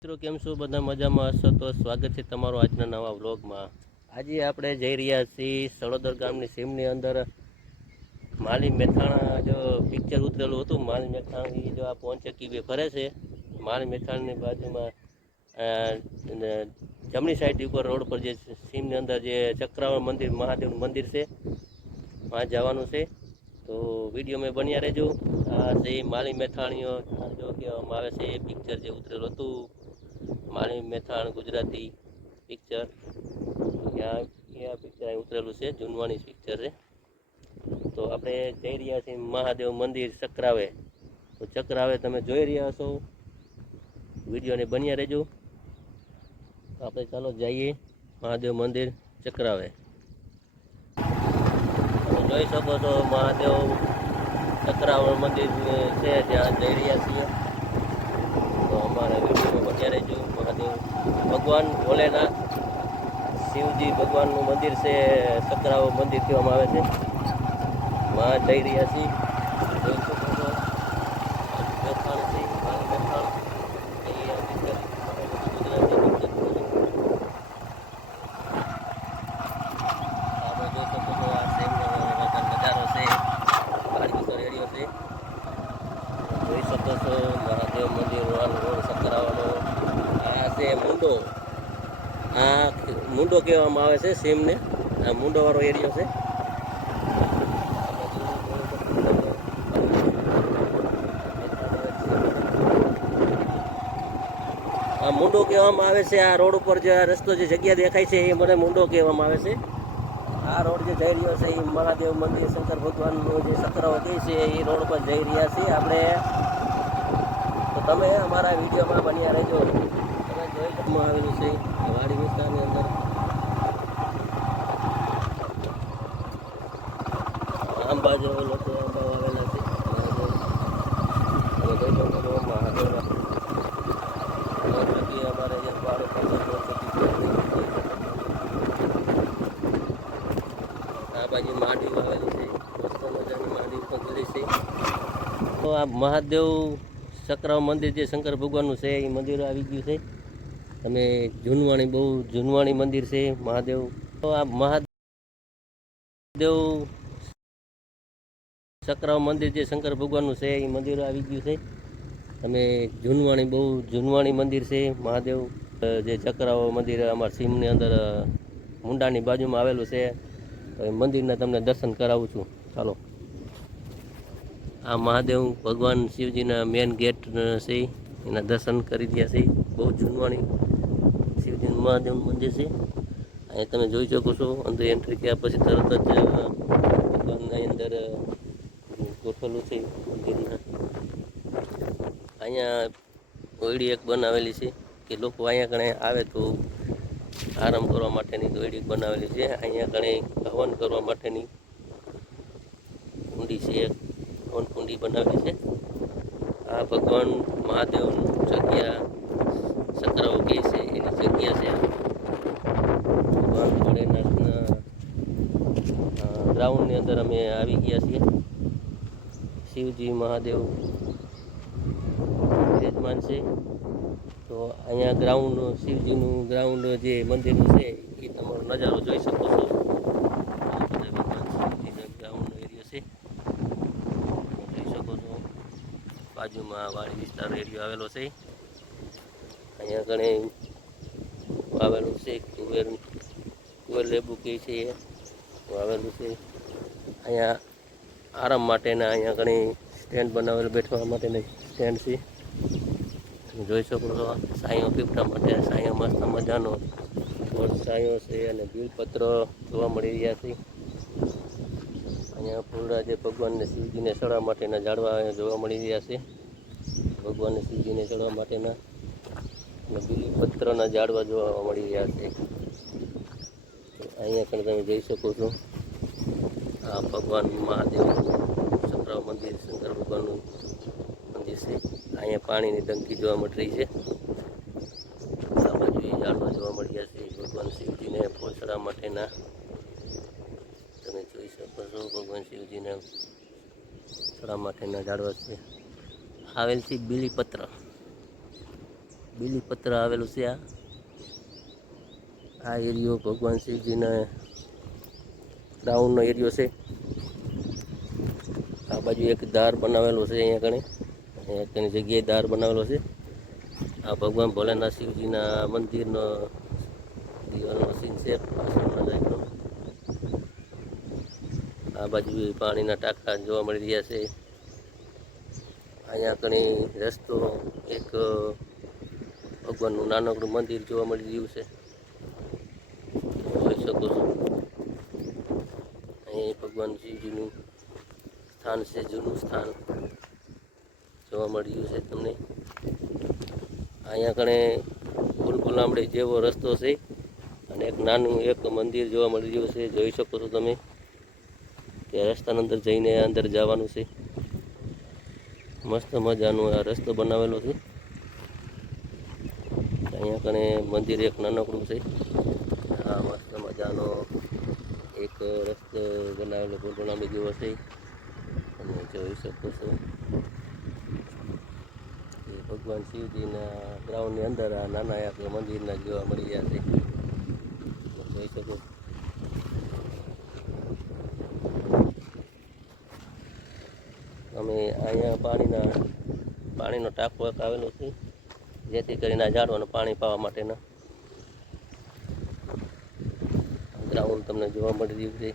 મિત્રો કેમ છો? બધા મજામાં હશો તો સ્વાગત છે તમારું આજના નવા વ્લોગમાં. આજે આપણે જઈ રહ્યા છીએ સળોદર ગામની સીમની અંદર માલી મેથાણા જો પિક્ચર ઉતરેલું હતું. માલી મેથાણી જો આ પોંચકી બે ફરે છે. માલી મેથાણીની બાજુમાં જમણી સાઈડ ઉપર રોડ પર જે સીમની અંદર જે ચક્રાવળ મંદિર મહાદેવનું મંદિર છે, ત્યાં જવાનું છે. તો વિડીયો મેં બન્યા રહેજો. આ છે માલી મેથાણીઓ જો કહેવામાં આવે છે એ પિક્ચર જે ઉતરેલું હતું, માલી મેથાણ ગુજરાતી પિક્ચર. ત્યાં પિક્ચર ઉતરેલું છે, જૂનવાણી પિક્ચર છે. તો આપણે જઈ રહ્યા છીએ મહાદેવ મંદિર ચક્રાવે. તો ચક્રાવે તમે જોઈ રહ્યા છો, વિડીયોને બન્યા રહેજો. આપણે ચાલો જઈએ મહાદેવ મંદિર ચક્રાવે. તમે જોઈ શકો છો મહાદેવ ચક્રાવળ મંદિર છે, ત્યાં જઈ રહ્યા છીએ. તો અમારા વિડીયોમાં બન્યા રહેજો. મહાદેવ ભગવાન ભોલેનાથ શિવજી ભગવાનનું મંદિર છે, ચક્રાવળ મંદિર કહેવામાં આવે છે. માં જઈ રહ્યા છીએ. જોઈ શકો છો મેથાણ છે, માલી મેથાણ. જોઈ શકો છો મહાદેવ મંદિર રોડ ચક્રાવાનો. આ છે મુંડો. આ મુંડો કહેવામાં આવે છે સીમને. આ મુંડો વાળો એરિયો છે. આ મુંડો કહેવામાં આવે છે. આ રોડ ઉપર જે રસ્તો જે જગ્યા દેખાય છે એ મને મુંડો કહેવામાં આવે છે. આ રોડ જે જઈ રહ્યો છે એ મહાદેવ મંદિર શંકર ભગવાનનું જે ચક્રાવ કહે છે એ રોડ પર જઈ રહ્યા છીએ આપણે. તો તમે અમારા વિડીયોમાં બન્યા રહેજો. તમે જોઈ શકવામાં આવેલું છે વાડી વિસ્તારની અંદર આંબા જેવો લોકો આંબા આવેલા છે. તમે જોઈ શકો છો મહાદેવના અમારે જે વાડી આ બાજુ માંડવી આવેલી છે, મસ્ત મજાની માંડવી પણ કરી છે. તો આ મહાદેવ ચક્રાવ મંદિર જે શંકર ભગવાનનું છે એ મંદિર આવી ગયું છે. તમે જૂનવાણી બહુ જૂનવાણી મંદિર છે મહાદેવ. તો આ મહાદેવ ચક્રાવ મંદિર જે શંકર ભગવાનનું છે એ મંદિર આવી ગયું છે. તમે જૂનવાણી બહુ જૂનવાણી મંદિર છે મહાદેવ જે ચક્રાવ મંદિર અમારા સીમની અંદર મુંડાની બાજુમાં આવેલું છે. મંદિરના તમને દર્શન કરાવું છું. ચાલો. આ મહાદેવ ભગવાન શિવજીના મેન ગેટ છે, એના દર્શન કરી રહ્યા છે. બહુ જૂનવાણી શિવજીનું મહાદેવનું મંદિર છે. અહીં તમે જોઈ શકો છો અંદર એન્ટ્રી કર્યા પછી તરત જ ભગવાનની અંદર ગોઠવેલું છે મંદિરના. અહીંયા ઓયડી એક બનાવેલી છે કે લોકો અહીંયા કણે આવે તો આરામ કરવા માટેની દોયડી બનાવેલી છે. અહીંયા ઘણી હવન કરવા માટેની કુંડી છે, હવન કુંડી બનાવેલી છે. આ ભગવાન મહાદેવનું જગ્યા ચક્રાવ કહે છે એની જગ્યા છે. ભગવાન ભોળેનાથના ગ્રાઉન્ડની અંદર અમે આવી ગયા છીએ. શિવજી મહાદેવ વિરાજમાન છે. તો અહીંયા ગ્રાઉન્ડ શિવજીનું ગ્રાઉન્ડ જે મંદિરનું છે એ તમારો નજારો જોઈ શકો છો. ભગવાન શિવજીનો ગ્રાઉન્ડનો એરિયો છે, જોઈ શકો છો. બાજુમાં વાડી વિસ્તાર એરિયો આવેલો છે. અહીંયા ઘણે આવેલું છે કુવેર લેબુ કહે છે એ આવેલું છે. અહીંયા આરામ માટેના અહીંયા ઘણી સ્ટેન્ડ બનાવેલું બેઠવા માટેની સ્ટેન્ડ છે. તમે જોઈ શકો છો સાંયો પીપળા માટે સાંયો મસ્ત મજાનો વડ સાંયો છે અને બીલપત્ર જોવા મળી રહ્યા છે. અહીંયા ફૂલડા જે ભગવાનને શિવજીને ચડવા માટેના ઝાડવા જોવા મળી રહ્યા છે. ભગવાનને શિવજીને ચડવા માટેના અને બીલીપત્રના ઝાડવા જોવા મળી રહ્યા છે. અહીંયા પણ તમે જોઈ શકો છો આ ભગવાન મહાદેવ ચક્રાવ મંદિર શંકર ભગવાનનું મંદિર છે. અહીંયા પાણીની ટંકી જોવા મળી રહી છે. આ બાજુ ઝાડવા જોવા મળ્યા છે ભગવાન શિવજીને ફૂલ ચડાવવા માટેના. તમે જોઈ શકો છો ભગવાન શિવજીને ચડવા માટેના ઝાડવા છે. આવેલ છે બીલીપત્ર. બીલીપત્ર આવેલું છે. આ એરિયો ભગવાન શિવજીના ગ્રાઉન્ડનો એરિયો છે. આ બાજુ એક દાર બનાવેલો છે. અહીંયા ઘણી જગ્યાએ દાર બનાવેલો છે. આ ભગવાન ભોલેનાથ શિવજીના મંદિરનો દીવાનો સીન છે. આ બાજુ પાણીના ટાંકા જોવા મળી રહ્યા છે. અહીંયા ઘણી રસ્તો એક ભગવાનનું નાનકડું મંદિર જોવા મળી રહ્યું છે. જોઈ શકો છો અહીં ભગવાન શિવજીનું સ્થાન છે. જૂનું સ્થાન જોવા મળી રહ્યું છે તમને. અહીંયા કણે ફૂલગુલામડી જેવો રસ્તો છે અને એક નાનું એક મંદિર જોવા મળી રહ્યું છે. જોઈ શકો છો તમે કે રસ્તાની અંદર જઈને અંદર જવાનું છે. મસ્ત મજાનો આ રસ્તો બનાવેલો છે. અહીંયા કણે મંદિર એક નાનકડું છે. આ મસ્ત મજાનો એક રસ્તો બનાવેલો ફૂલગુલામડી જેવો છે. તમે જોઈ શકો છો કે ભગવાન શિવજીના ગ્રાઉન્ડની અંદર આ નાના એક મંદિરના જોવા મળી રહ્યા છે. જોઈ શકો અમે અહીંયા પાણીનો ટાંકો એક આવેલો છે, જેથી કરીને આ ઝાડવાને પાણી પાવા માટેના ગ્રાઉન્ડ તમને જોવા મળી રહ્યું છે.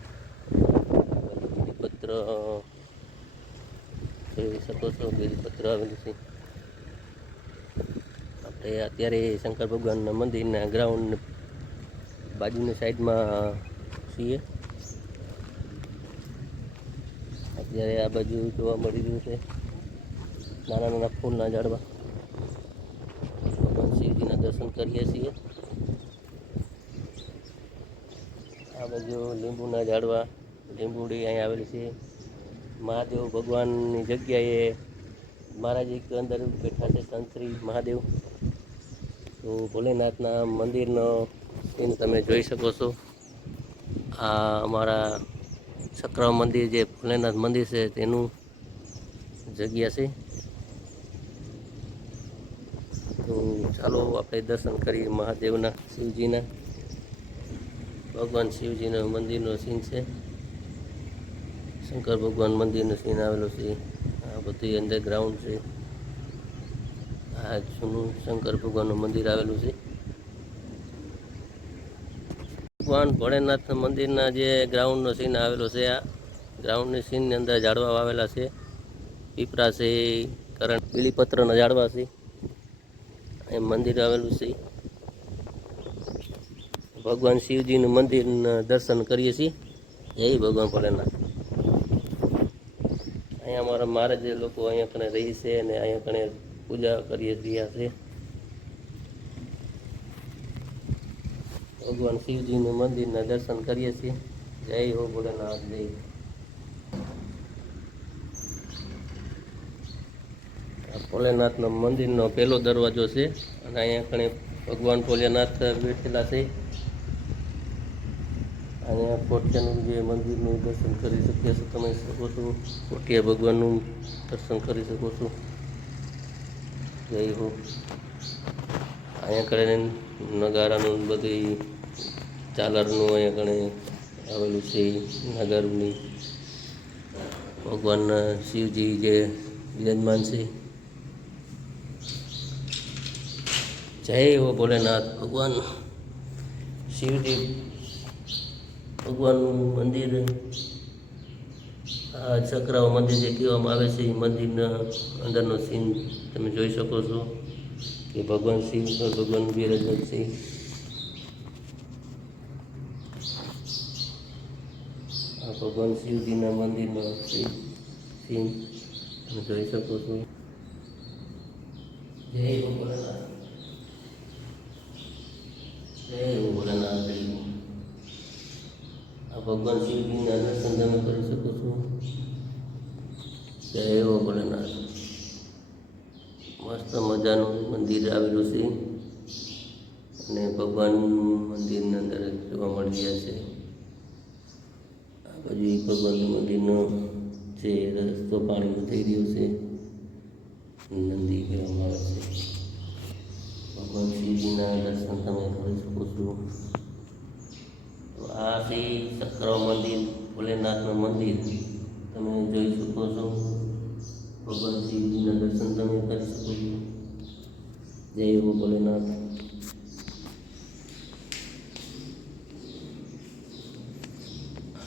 બીલીપત્ર જોઈ શકો છો, બીલીપત્ર આવેલું છે. આપણે અત્યારે શંકર ભગવાનના મંદિરના ગ્રાઉન્ડ બાજુની સાઈડમાં છીએ. અત્યારે આ બાજુ જોવા મળી રહ્યું છે નાના નાના ફૂલના ઝાડવા. ભગવાન શિવજીના દર્શન કરીએ છીએ. આ બાજુ લીંબુના ઝાડવા, લીંબુડી અહીંયા આવેલી છે. મહાદેવ ભગવાનની જગ્યાએ મહારાજ એક અંદર બેઠા છે, સંત શ્રી મહાદેવ. તો ભોલેનાથના મંદિરનો સીન તમે જોઈ શકો છો. આ અમારા સક્રમ મંદિર જે ભોલેનાથ મંદિર છે તેનું જગ્યા છે. તો ચાલો આપણે દર્શન કરીએ મહાદેવના, શિવજીના. ભગવાન શિવજીના મંદિરનો સીન છે. શંકર ભગવાન મંદિરનો સીન આવેલો છે. આ બધી અંદર ગ્રાઉન્ડ છે. આ જૂનું શંકર ભગવાનનું મંદિર આવેલું છે. ભગવાન ભોળેનાથ મંદિરના જે ગ્રાઉન્ડનો સીન આવેલો છે, આ ગ્રાઉન્ડની સીનની અંદર ઝાડવા આવેલા છે. પીપળા છે, કરણ બીલીપત્રના ઝાડવા છે. એ મંદિર આવેલું છે. ભગવાન શિવજીનું મંદિરના દર્શન કરીએ છીએ. જય ભગવાન ભોળેનાથ. અહીંયા અમારા મહારાજ લોકો અહીંયા કણે રહી છે અને અહીંયા કણે પૂજા કરીએ રહ્યા છે. ભગવાન શિવજીનું મંદિરના દર્શન કરીએ છીએ. જય હો ભોળેનાથ, જય. ભોલેનાથના મંદિરનો પહેલો દરવાજો છે અને અહીંયા કણે ભગવાન ભોલેનાથ બેઠેલા છે. અહીંયા કોઠિયાનું જે મંદિરનું દર્શન કરી શકીએ છો તમે શકો છો. કોઠિયા ભગવાનનું દર્શન કરી શકો છો. જય હો. અહીંયા કણે નગારાનું બધી ઝાલરનું અહીંયા કણે આવેલું છે. નગરની ભગવાનના શિવજી જે બિરાજમાન છે. જય હો ભોલેનાથ. ભગવાન શિવજી ભગવાનનું મંદિર, આ ચક્રાવ મંદિર જે કહેવામાં આવે છે, એ મંદિરના અંદરનો સીન તમે જોઈ શકો છો કે ભગવાન શિવ ભગવાન બિરાજમાન છે. આ ભગવાન શિવજીના મંદિરનો સીન તમે જોઈ શકો છો. જય હો ભોલેનાથ, જય હો ભોલેનાથ. આ ભગવાન શિવજીના દર્શન તમે કરી શકો છો. જય હો ભોલેનાથ. મસ્ત મજાનું મંદિર આવેલું છે અને ભગવાન મંદિરની અંદર જોવા મળી રહ્યા છે. આ બાજુ ભગવાનનું મંદિરનો જે રસ્તો પાણીમાં થઈ રહ્યો છે, નંદી કહેવામાં આવે છે. ભગવાન શિવજીના દર્શન તમે કરી શકો છો. તો આ છે ચક્ર મંદિર, ભોલેનાથનું મંદિર તમે જોઈ શકો છો. ભગવાન શિવજીના દર્શન તમે કરી શકો છો. જય હો ભોલેનાથ.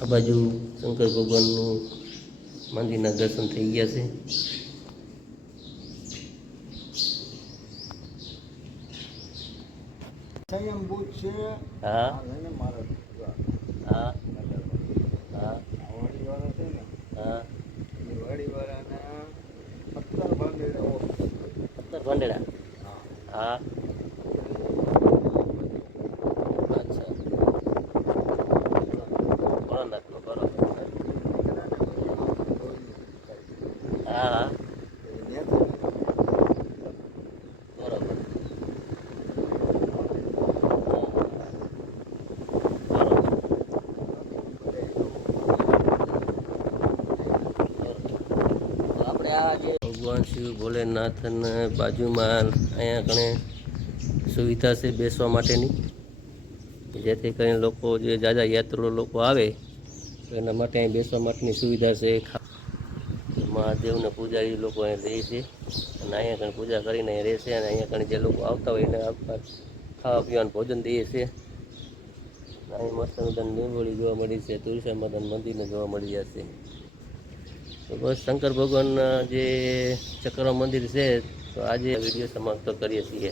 આ બાજુ શંકર ભગવાનનું મંદિરના દર્શન થઈ ગયા છે. સ્વયંભૂ છે. હા એને મારા હા હા વાડીવાળા છે ને, હા એ વાડીવાળાના 17 ભાંડેડા ભંડેડા. હા હા અચ્છા ભોળાનાથનો બરોબર. હા હા બરોબર. આપણે આ જે ભગવાન શિવ ભોલેનાથના બાજુમાં અહીંયા ઘણે સુવિધા છે બેસવા માટેની, જેથી કરીને લોકો જે જાજા યાત્રાળુ લોકો આવે તો એના માટે અહીં બેસવા માટેની સુવિધા છે. મહાદેવના પૂજારી લોકો અહીં રહે છે અને અહીંયા કણ પૂજા કરીને અહીં રહેશે અને અહીંયા કણ જે લોકો આવતા હોય એને ખાવા પીવાનું ભોજન દઈએ છે. અહીં મસ્ત મજાની લીંબોળી જોવા મળી છે, તુલસી માતાનું મંદિરને જોવા મળી જશે. તો બસ શંકર ભગવાનના જે ચક્ર મંદિર છે તો આજે વિડીયો સમાપ્ત કરીએ છીએ.